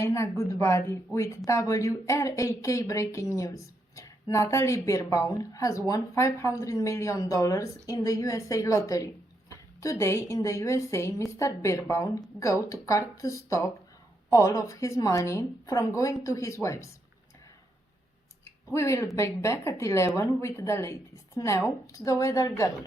Elena Goodbody with R.A.K breaking news. Natalie Birbaum has won $500 million in the USA lottery. Today in the USA, Mr. Birbaum go to court to stop all of his money from going to his wives. We will be back at 11 with the latest. Now to the weather girl.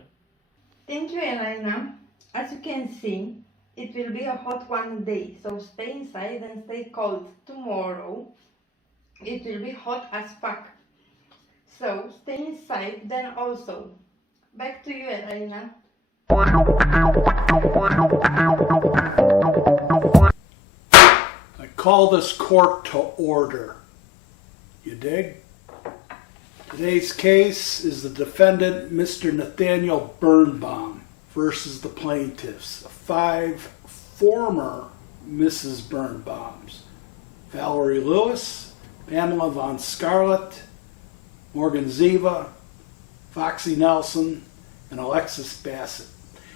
Thank you, Elena. As you can see, it will be a hot one day, so stay inside and stay cold. Tomorrow, it will be hot as fuck. So stay inside then also. Back to you, Elena. I call this court to order. You dig? Today's case is the defendant, Mr. Nathaniel Birnbaum, versus the plaintiffs, 5 former Mrs. Birnbaums: Valerie Lewis, Pamela Von Scarlett, Morgan Ziva, Foxy Nelson, and Alexis Bassett.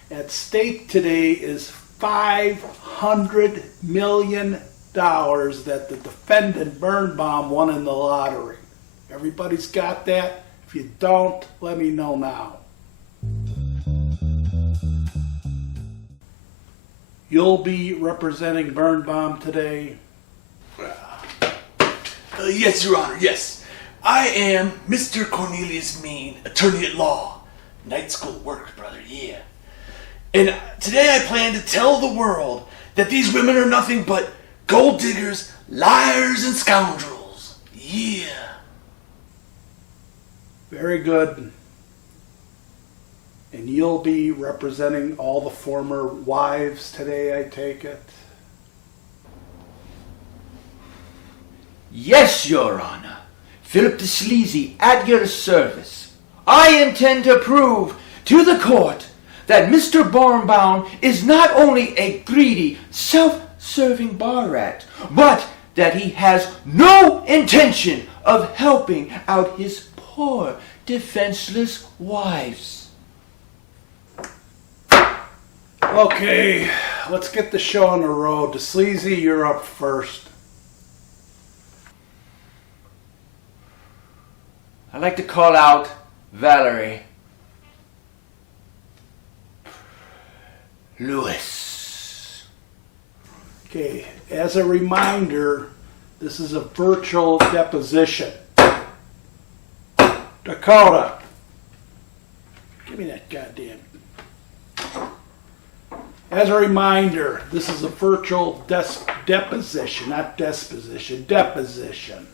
At stake today is $500 million that the defendant Birnbaum won in the lottery. Everybody's got that? If you don't, let me know now. You'll be representing Birnbaum today? Yes, Your Honor, yes. I am Mr. Cornelius Mean, attorney at law. Night school work, brother, yeah. And today I plan to tell the world that these women are nothing but gold diggers, liars, and scoundrels. Yeah. Very good. And you'll be representing all the former wives today, I take it? Yes, Your Honor. Philip de Sleazy, at your service. I intend to prove to the court that Mr. Birnbaum is not only a greedy, self-serving bar rat, but that he has no intention of helping out his poor, defenseless wives. Okay, let's get the show on the road. De Sleazy, you're up first. I'd like to call out Valerie Lewis. Okay, as a reminder, this is a virtual deposition. Dakota, give me that goddamn. As a reminder, this is a virtual deposition, not disposition, deposition.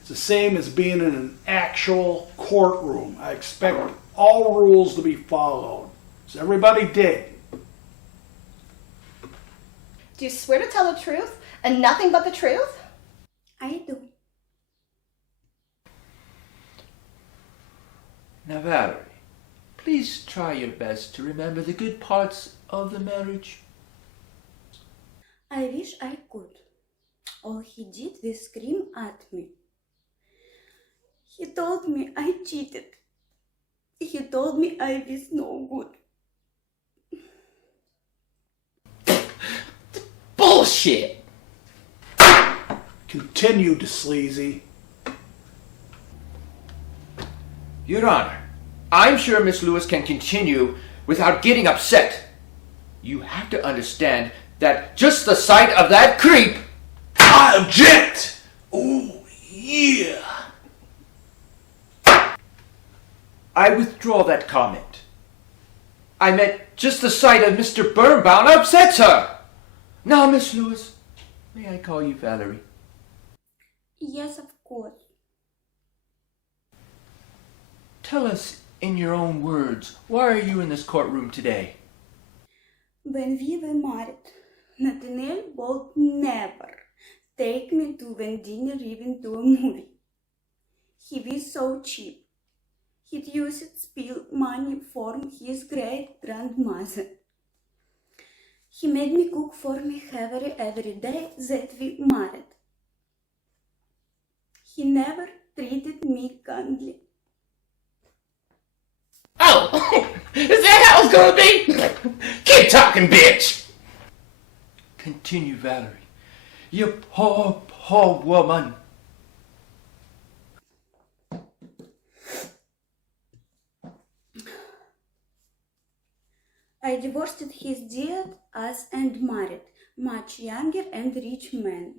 It's the same as being in an actual courtroom. I expect all rules to be followed. So everybody dig. Do you swear to tell the truth and nothing but the truth? I do. Now, Valerie, please try your best to remember the good parts of the marriage. I wish I could. All he did was scream at me. He told me I cheated. He told me I was no good. Bullshit! Continue, De Sleazy. Your Honor, I'm sure Miss Lewis can continue without getting upset. You have to understand that just the sight of that creep... I object! Oh, yeah. I withdraw that comment. I meant just the sight of Mr. Birnbaum upsets her. Now, Miss Lewis, may I call you Valerie? Yes, of course. Tell us in your own words, why are you in this courtroom today? When we were married, Nathaniel would never take me to a dinner, even to a movie. He was so cheap. He'd use it spill money from his great-grandmother. He made me cook for me every day that we married. He never treated me kindly. Oh, is that how it's gonna be? Keep talking, bitch! Continue, Valerie. You poor, poor woman. I divorced his dad as and married much younger and rich man.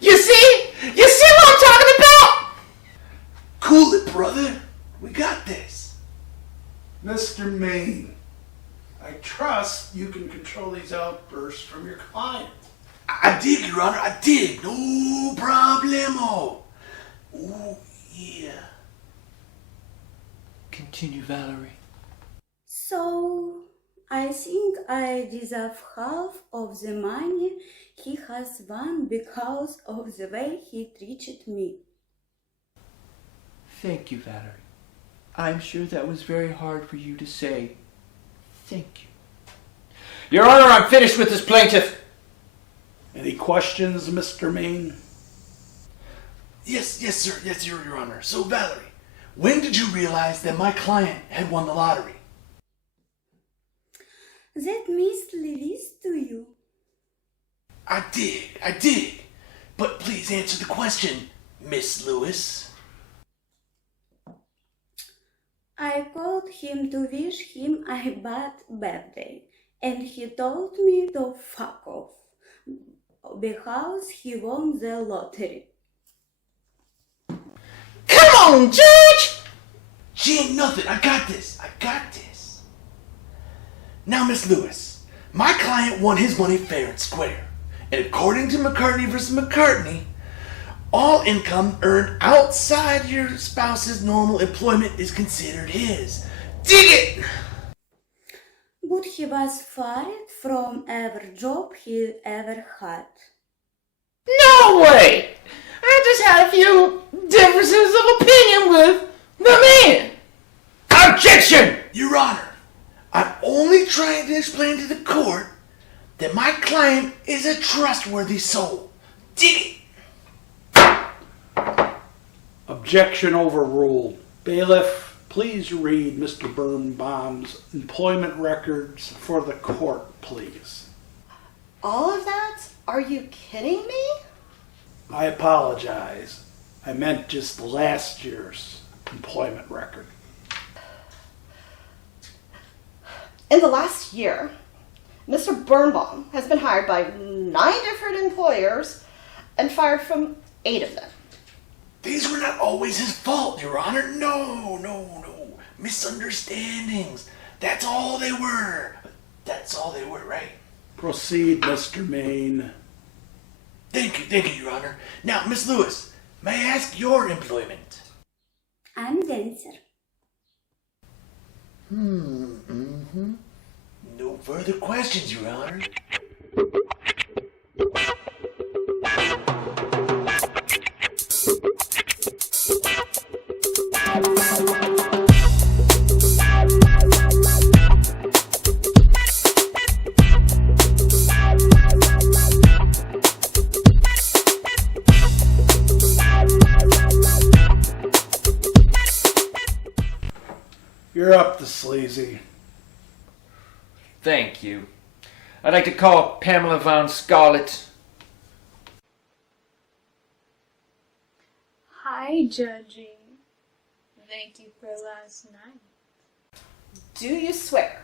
You see? You see what I'm talking about? Cool it, brother. We got this. Mr. Maine, I trust you can control these outbursts from your client. I dig, Your Honor. I dig. No problemo. Ooh, yeah. Continue, Valerie. So, I think I deserve half of the money he has won because of the way he treated me. Thank you, Valerie. I'm sure that was very hard for you to say. Thank you. Your Honor, I'm finished with this plaintiff. Any questions, Mr. Maine? Yes, sir. Yes, Your Honor. So, Valerie, when did you realize that my client had won the lottery? That Miss Lewis to you. I dig. But please answer the question, Miss Lewis. I called him to wish him a bad birthday, and he told me to fuck off because he won the lottery. Come on, Judge! She ain't nothing. I got this. Now, Miss Lewis, my client won his money fair and square. And according to McCartney versus McCartney, all income earned outside your spouse's normal employment is considered his. Dig it! But he was fired from every job he ever had. No way! I just had a few differences of opinion with the man. Objection! Your Honor, I'm only trying to explain to the court that my client is a trustworthy soul. Dig it! Objection overruled. Bailiff, please read Mr. Birnbaum's employment records for the court, please. All of that? Are you kidding me? I apologize. I meant just last year's employment record. In the last year, Mr. Birnbaum has been hired by 9 different employers and fired from 8 of them. These were not always his fault, Your Honor. No. Misunderstandings. That's all they were, right? Proceed, Mr. Maine. Thank you, Your Honor. Now, Miss Lewis, may I ask your employment? I'm dancer. No further questions, Your Honor. You're up to sleazy. Thank you. I'd like to call Pamela Von Scarlett. Hi, judging. Thank you for last night. Do you swear?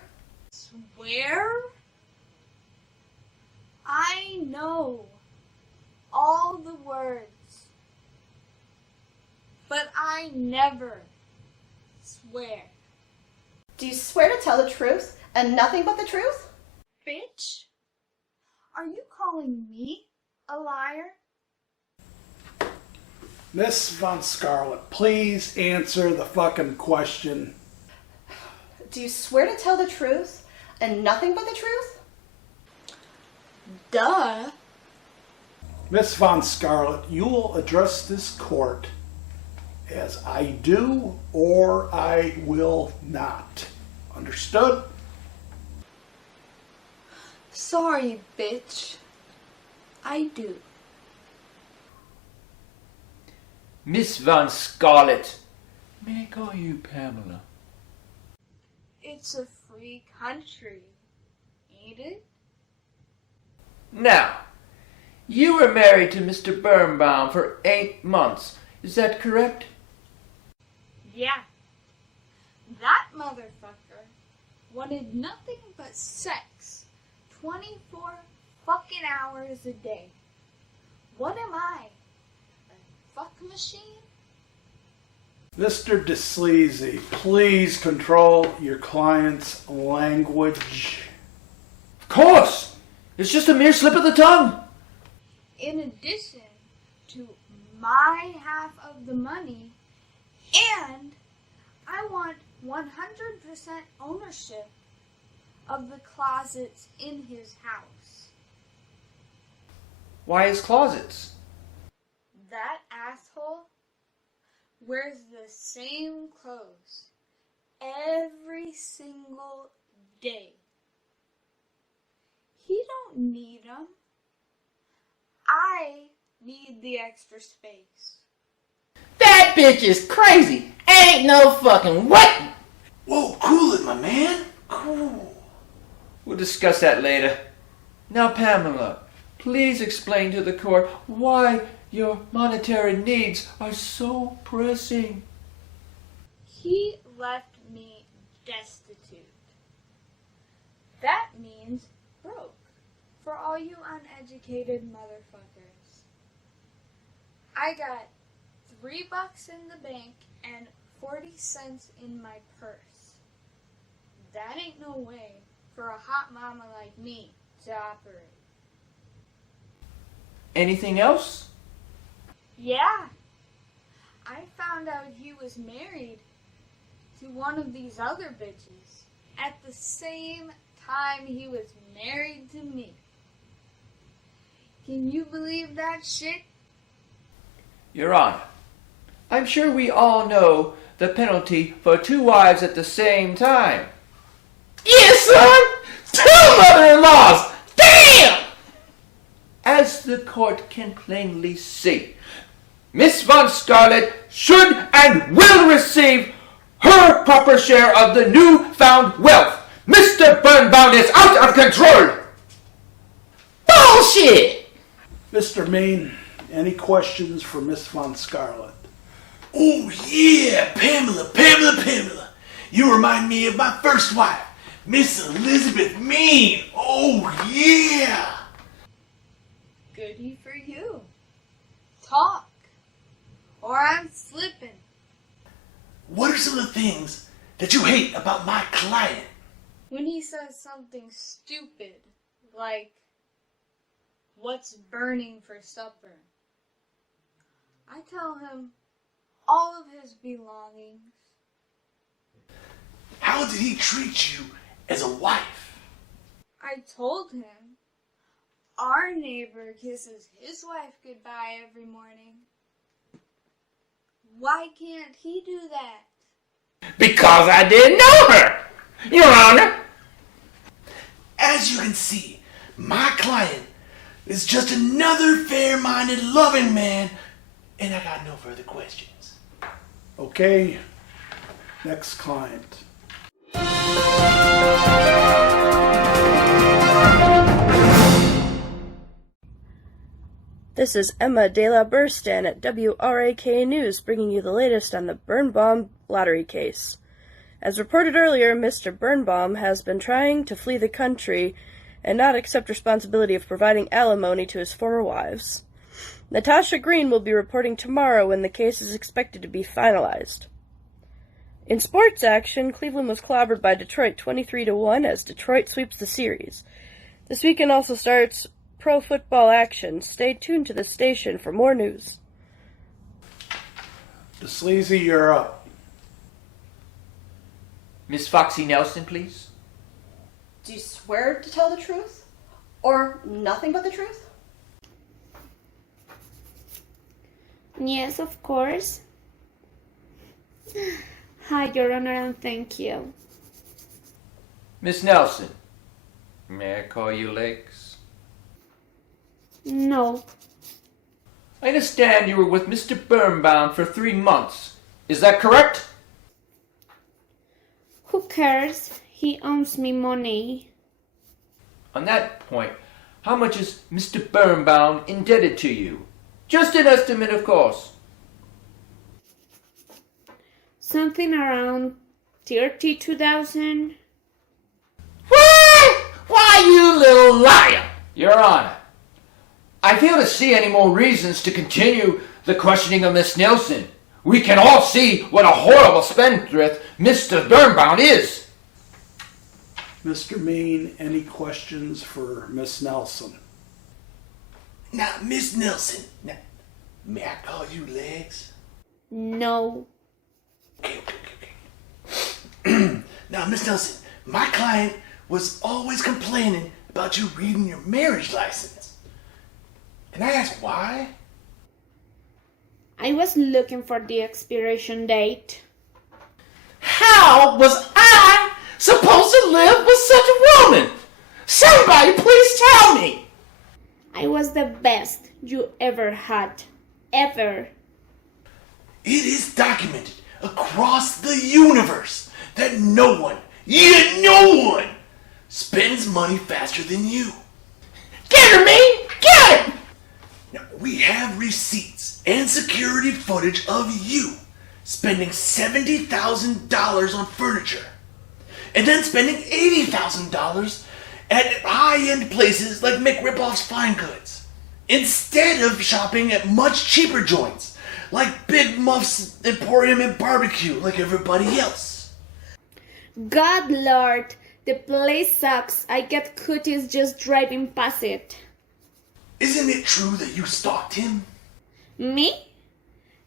Swear? I know all the words, but I never swear. Do you swear to tell the truth and nothing but the truth? Bitch? Are you calling me a liar? Miss Von Scarlett, please answer the fucking question. Do you swear to tell the truth and nothing but the truth? Duh. Miss Von Scarlett, you will address this court as I do or I will not. Understood? Sorry, bitch. I do. Miss Von Scarlett. May I call you Pamela? It's a free country, ain't it? Now, You were married to Mr. Birnbaum for 8 months. Is that correct? Yeah. That motherfucker wanted nothing but sex 24 fucking hours a day. What am I? A fuck machine? Mr. DeSleazy, please control your client's language. Of course! It's just a mere slip of the tongue. In addition to my half of the money, and I want 100% ownership of the closets in his house. Why his closets? That asshole wears the same clothes every single day. He don't need them. I need the extra space. That bitch is crazy. Ain't no fucking what? Whoa, cool it, my man. Cool. We'll discuss that later. Now, Pamela, please explain to the court why your monetary needs are so pressing. He left me destitute. That means broke for all you uneducated motherfuckers. I got $3 in the bank and 40 cents in my purse. That ain't no way for a hot mama like me to operate. Anything else? Yeah. I found out he was married to one of these other bitches at the same time he was married to me. Can you believe that shit? Your Honor, I'm sure we all know the penalty for 2 wives at the same time. Yes, son! 2 mother-in-laws! Damn! As the court can plainly see, Miss Von Scarlett should and will receive her proper share of the newfound wealth. Mr. Birnbaum is out of control! Bullshit! Mr. Mean, any questions for Miss Von Scarlett? Oh, yeah, Pamela. You remind me of my first wife, Miss Elizabeth Mean. Oh, yeah. Goody for you. Talk, or I'm slipping. What are some of the things that you hate about my client? When he says something stupid, like, what's burning for supper? I tell him all of his belongings. How did he treat you as a wife? I told him our neighbor kisses his wife goodbye every morning. Why can't he do that? Because I didn't know her, Your Honor. As you can see, my client is just another fair-minded, loving man, and I got no further questions. Okay, next client. This is Emma De La Burstan at W.R.A.K. News, bringing you the latest on the Birnbaum lottery case. As reported earlier, Mr. Birnbaum has been trying to flee the country and not accept responsibility of providing alimony to his former wives. Natasha Green will be reporting tomorrow when the case is expected to be finalized. In sports action, Cleveland was clobbered by Detroit 23-1 as Detroit sweeps the series. This weekend also starts pro football action. Stay tuned to the station for more news. DeSleazy, you're up. Miss Foxy Nelson, please. Do you swear to tell the truth? Or nothing but the truth? Yes, of course. Hi, Your Honor, and thank you. Miss Nelson, may I call you Legs? No. I understand you were with Mr. Birnbaum for 3 months. Is that correct? Who cares? He owes me money. On that point, how much is Mr. Birnbaum indebted to you? Just an estimate, of course. Something around 32,000. What? Why, you little liar! Your Honor, I fail to see any more reasons to continue the questioning of Miss Nelson. We can all see what a horrible spendthrift Mr. Birnbaum is. Mr. Mean, any questions for Miss Nelson? Now, Miss Nelson, now, may I call you Legs? No. Okay. Now, Miss Nelson, my client was always complaining about you reading your marriage license. Can I ask why? I was looking for the expiration date. How was I supposed to live with such a woman? Somebody please tell me. I was the best you ever had. Ever. It is documented across the universe that no one, spends money faster than you. Get her, man! Get her! Now, we have receipts and security footage of you spending $70,000 on furniture and then spending $80,000 at high-end places like McRipoff's Fine Goods instead of shopping at much cheaper joints like Big Muff's Emporium and Barbecue like everybody else. God Lord, the place sucks. I get cooties just driving past it. Isn't it true that you stalked him? Me?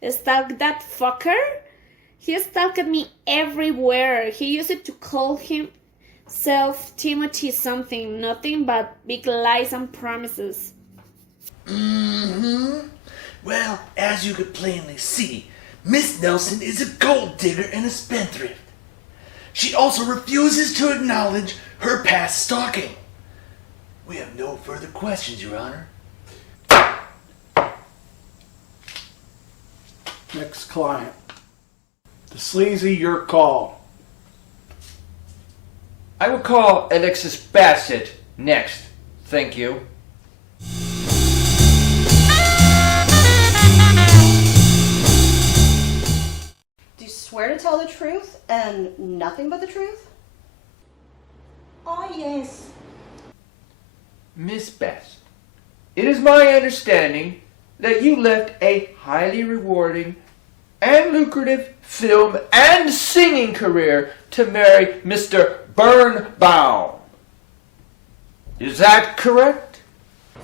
Stalk that fucker? He stalked me everywhere. He used it to call himself Timothy something. Nothing but big lies and promises. Mm-hmm. Well, as you could plainly see, Miss Nelson is a gold digger and a spendthrift. She also refuses to acknowledge her past stalking. We have no further questions, Your Honor. Next client. The Sleazy, your call. I will call Alexis Bassett next. Thank you. Do you swear to tell the truth and nothing but the truth? Oh, yes. Miss Bassett, it is my understanding that you left a highly rewarding and lucrative film and singing career to marry Mr. Birnbaum. Is that correct?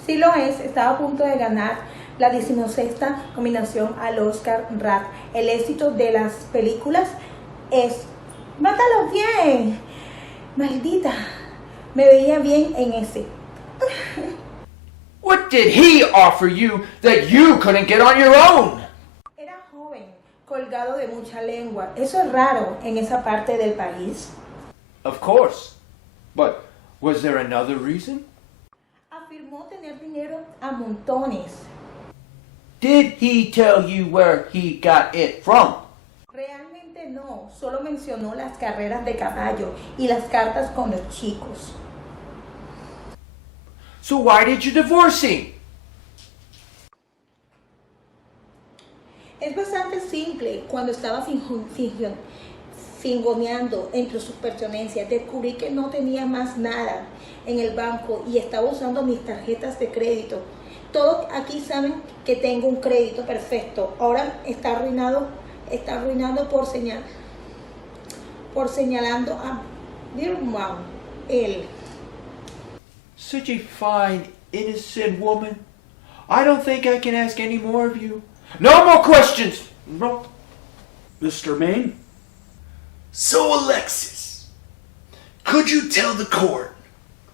Sí lo es, estaba a punto de ganar la 16ª nominación al Oscar R.A.K. El éxito de las películas es ¡mátalo bien! Maldita, me veía bien en ese. What did he offer you that you couldn't get on your own? Era joven, colgado de mucha lengua. Eso es raro en esa parte del país. Of course. But was there another reason? Afirmó tener dinero a montones. Did he tell you where he got it from? Realmente no, solo mencionó las carreras de caballo y las cartas con los chicos. So why did you divorce him? Es bastante simple. Cuando estaba fingoneando entre sus pertenencias, descubrí que no tenía más nada en el banco y estaba usando mis tarjetas de crédito. Todos aquí saben que tengo un crédito perfecto. Ahora está arruinado por señalando a Birnbaum, él. Such a fine, innocent woman. I don't think I can ask any more of you. No more questions! No. Mr. Maine? So, Alexis, could you tell the court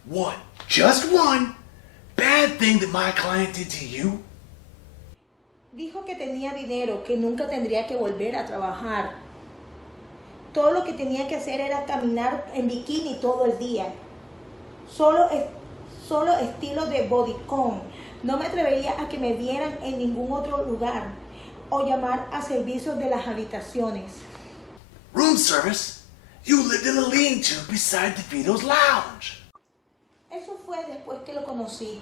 one, just one, bad thing that my client did to you? Dijo que tenía dinero, que nunca tendría que volver a trabajar. Todo lo que tenía que hacer era caminar en bikini todo el día. Solo estilo de bodycon. No me atrevería a que me vieran en ningún otro lugar o llamar a servicios de las habitaciones. Room service? You lived in a lean-to beside the Vito's lounge. Eso fue fue después que lo conocí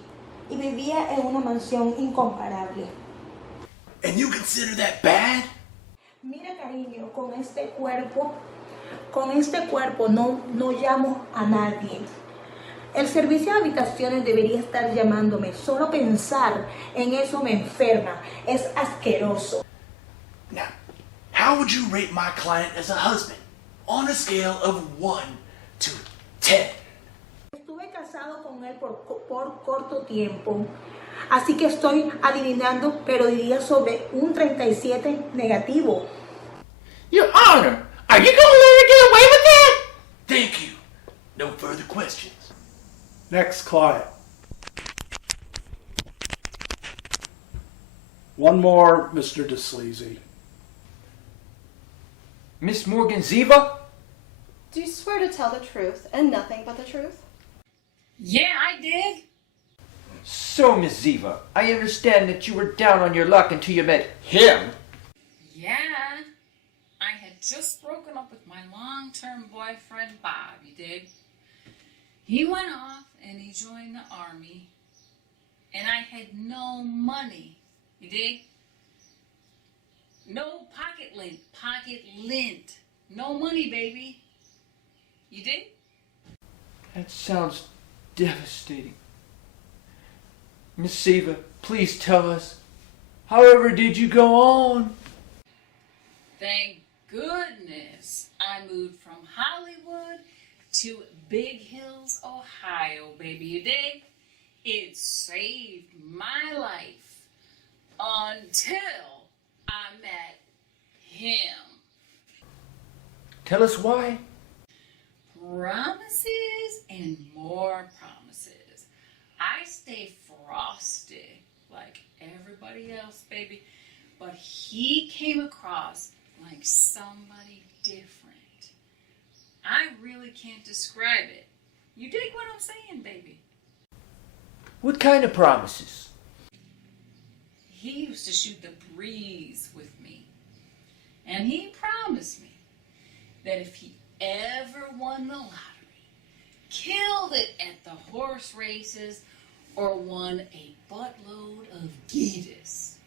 y vivía en una mansión incomparable. And you consider that bad? Mira, cariño, con este cuerpo no llamo a nadie. El servicio de habitaciones debería estar llamándome. Solo pensar en eso me enferma. Es asqueroso. Now, how would you rate my client as a husband on a scale of 1 to 10? Estuve casado con él por corto tiempo, así que estoy adivinando, pero diría sobre un 37 negativo. Your Honor, are you gonna let her get away with that? Thank you. No further questions. Next client. One more, Mr. DeSleazy. Miss Morgan Ziva? Do you swear to tell the truth and nothing but the truth? Yeah, I did. So, Miss Ziva, I understand that you were down on your luck until you met him. Yeah. I had just broken up with my long-term boyfriend, Bob, you dig? He went off and he joined the army. And I had no money, you dig? No pocket lint. No money, baby. You dig? That sounds devastating. Miss Ziva, please tell us, however did you go on? Thank goodness I moved from Hollywood to Big Hills, Ohio, baby, you dig? It saved my life until I met him. Tell us why. Promises and more promises. I stay frosty like everybody else, baby, but he came across like somebody different. I really can't describe it. You dig what I'm saying, baby? What kind of promises? He used to shoot the breeze with me. And he promised me that if he ever won the lottery, killed it at the horse races, or won a buttload of guitas,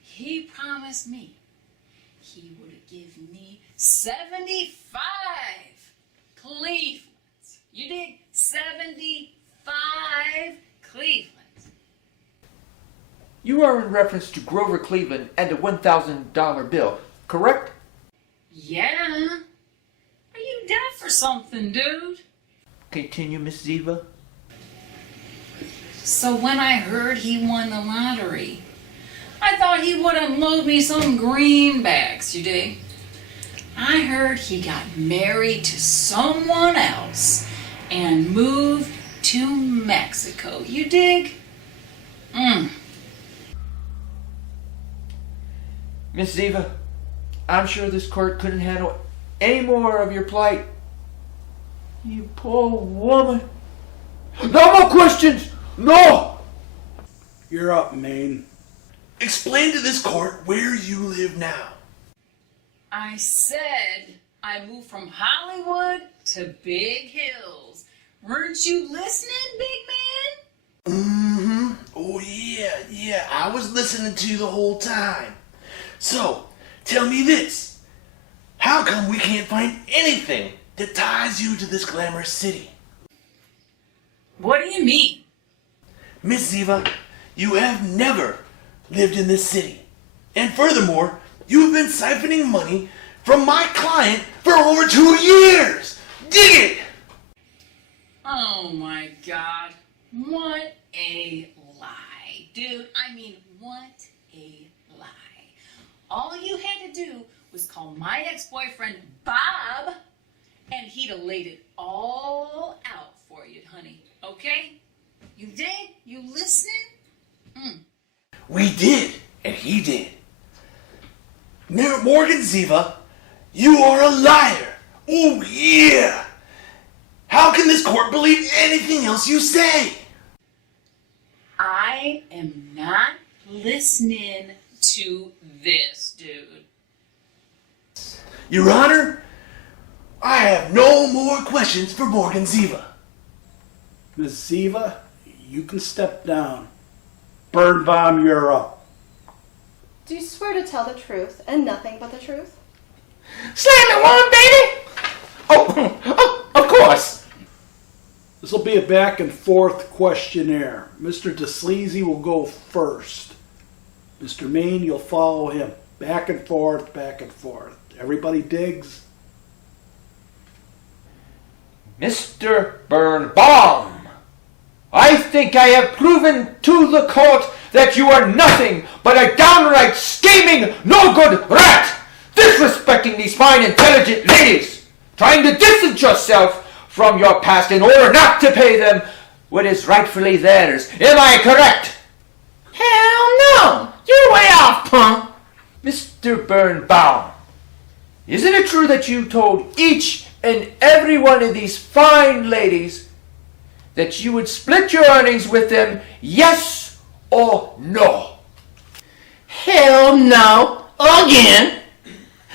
he promised me he would give me 75 Clevelands. You dig? 75 Clevelands. You are in reference to Grover Cleveland and the $1,000 bill, correct? Yeah. Are you deaf or something, dude? Continue, Miss Ziva. So when I heard he won the lottery, I thought he would unload me some greenbacks, you dig? I heard he got married to someone else and moved to Mexico, you dig? Miss Ziva, I'm sure this court couldn't handle any more of your plight. You poor woman. No more questions! No! You're up, Maine. Explain to this court where you live now. I said I moved from Hollywood to Big Hills. Weren't you listening, big man? Mm-hmm. Oh, yeah. I was listening to you the whole time. So, tell me this. How come we can't find anything that ties you to this glamorous city? What do you mean? Miss Ziva, you have never lived in this city. And furthermore, you've been siphoning money from my client for over 2 years. Dig it! Oh my God. What a lie. Dude, I mean, what a lie. All you had to do was call my ex-boyfriend Bob, and he'd have laid it all out for you, honey. Okay? You did? You listening? We did, and he did. Morgan Ziva, you are a liar. Oh, yeah. How can this court believe anything else you say? I am not listening to this, dude. Your Honor, I have no more questions for Morgan Ziva. Ms. Ziva, you can step down. Birnbaum, you're up. Do you swear to tell the truth and nothing but the truth? Slam it one, baby! Oh, of course. This will be a back and forth questionnaire. Mr. DeSleazy will go first. Mr. Mean, you'll follow him. Back and forth, back and forth. Everybody digs? Mr. Birnbaum, I think I have proven to the court that you are nothing but a downright scheming, no-good rat, disrespecting these fine, intelligent ladies, trying to distance yourself from your past in order not to pay them what is rightfully theirs. Am I correct? Hell no! You're way off, punk! Mr. Birnbaum, isn't it true that you told each and every one of these fine ladies that you would split your earnings with them, yes or no? Hell no! Again!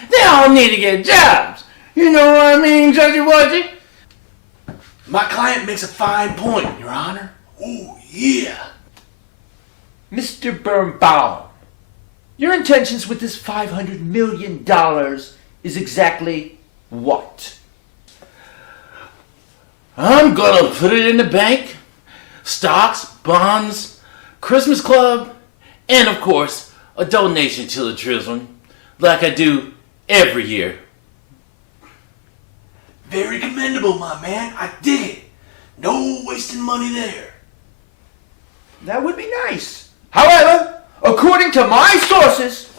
They all need to get jobs. You know what I mean, Judgy Wudgy? My client makes a fine point, Your Honor. Oh, yeah. Mr. Birnbaum, your intentions with this $500 million is exactly what? I'm gonna put it in the bank, stocks, bonds, Christmas club, and of course, a donation to the children, like I do every year. Very commendable, my man. I dig it. No wasting money there. That would be nice. However, according to my sources,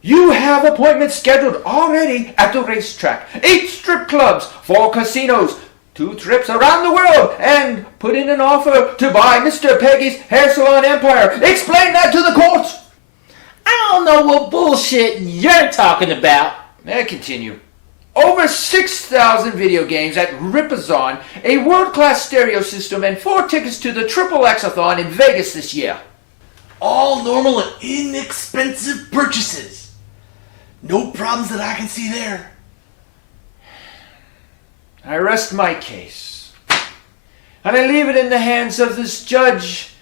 you have appointments scheduled already at the racetrack, 8 strip clubs, 4 casinos, 2 trips around the world, and put in an offer to buy Mr. Peggy's hair salon empire. Explain that to the court. I don't know what bullshit you're talking about. May I continue? Over 6,000 video games at Ripazon, a world-class stereo system, and 4 tickets to the Triple X-a-thon in Vegas this year. All normal and inexpensive purchases. No problems that I can see there. I rest my case, and I leave it in the hands of this judge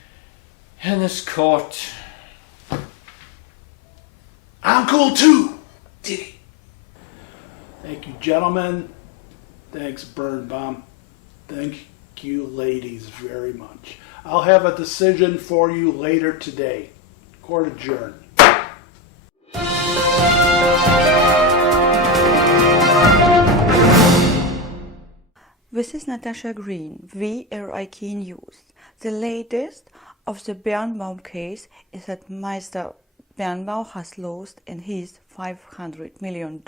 and this court. I'm cool too. Dig it. Thank you, gentlemen. Thanks, Birnbaum. Thank you, ladies, very much. I'll have a decision for you later today. Court adjourned. This is Natasha Green, R.A.K News. The latest of the Birnbaum case is that Mr. Birnbaum has lost, and his $500 million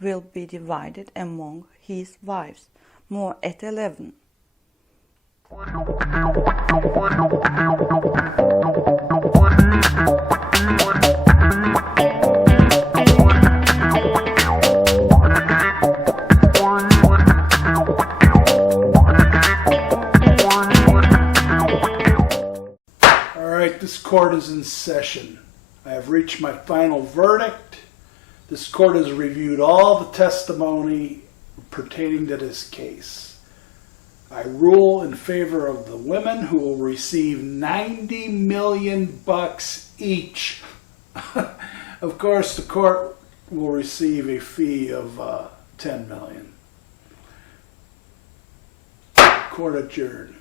will be divided among his wives. More at 11. All right, this court is in session. I have reached my final verdict. This court has reviewed all the testimony pertaining to this case. I rule in favor of the women, who will receive $90 million each. Of course, the court will receive a fee of $10 million. Court adjourned.